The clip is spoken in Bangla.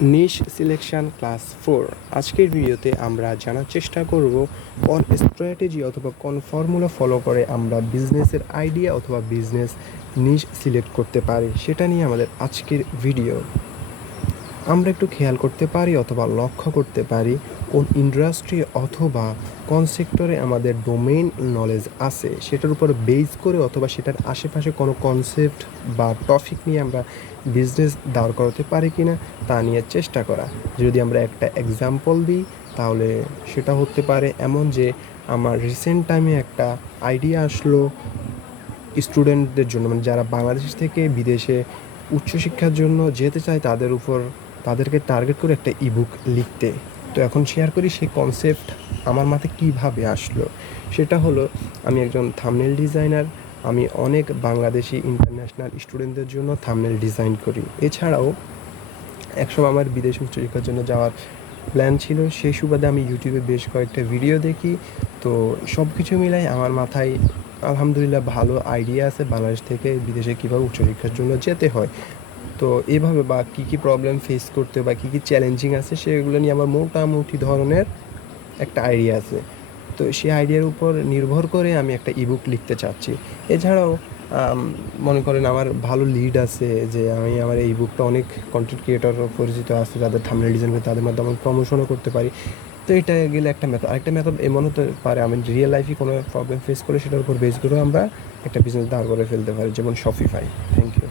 নিশ সিলেকশন ক্লাস 4 আজকের ভিডিওতে আমরা জানার চেষ্টা করব কোন স্ট্র্যাটেজি অথবা কোন ফর্মুলা ফলো করে আমরা বিজনেসের আইডিয়া অথবা বিজনেস নিশ সিলেক্ট করতে পারি সেটা নিয়ে আমাদের আজকের ভিডিও। আমরা একটু খেয়াল করতে পারি অথবা লক্ষ্য করতে পারি কোন ইন্ডাস্ট্রি অথবা কোন সেক্টরে আমাদের ডোমেইন নলেজ আছে সেটার উপর বেস করে অথবা সেটার আশেপাশে কোনো কনসেপ্ট বা টপিক নিয়ে আমরা বিজনেস দাঁড় করাতে পারি কি না তা নিয়ে চেষ্টা করা। যদি আমরা একটা এক্সাম্পল দিই তাহলে সেটা হতে পারে এমন যে আমার রিসেন্ট টাইমে একটা আইডিয়া আসলো স্টুডেন্টদের জন্য, মানে যারা বাংলাদেশ থেকে বিদেশে উচ্চশিক্ষার জন্য যেতে চায় তাদেরকে টার্গেট করে একটা ইবুক লিখতে। তো এখন শেয়ার করি সেই কনসেপ্ট আমার মাথায় কীভাবে আসলো। সেটা হলো, আমি একজন থাম্বনেল ডিজাইনার। আমি অনেক বাংলাদেশি ইন্টারন্যাশনাল স্টুডেন্টদের জন্য থাম্বনেল ডিজাইন করি। এছাড়াও একসময় আমার বিদেশে উচ্চশিক্ষার জন্য যাওয়ার প্ল্যান ছিল। সেই সুবাদে আমি ইউটিউবে বেশ কয়েকটা ভিডিও দেখি। তো সব কিছু মিলাই আমার মাথায় আলহামদুলিল্লাহ ভালো আইডিয়া আছে বাংলাদেশ থেকে বিদেশে কীভাবে উচ্চশিক্ষার জন্য যেতে হয়। তো এভাবে বা কী কী প্রবলেম ফেস করতে বা কী কী চ্যালেঞ্জিং আছে সেগুলো নিয়ে আমার মোটামুটি ধরনের একটা আইডিয়া আছে। তো সেই আইডিয়ার উপর নির্ভর করে আমি একটা ইবুক লিখতে চাচ্ছি। এছাড়াও মনে করেন আমার ভালো লিড আছে যে আমি আমার এই বুকটা অনেক কন্টেন্ট ক্রিয়েটর পরিচিত আছে যাদের থাম্বনেল ডিজাইন করে তাদের মাধ্যমে আমি প্রমোশনও করতে পারি। তো এটা গেলে একটা মেথড। আরেকটা মেথড এমন হতে পারে, আমি রিয়েল লাইফে কোনো প্রবলেম ফেস করে সেটার উপর বেস করেও আমরা একটা বিজনেস দাঁড় করে ফেলতে পারি, যেমন শপিফাই। Thank you.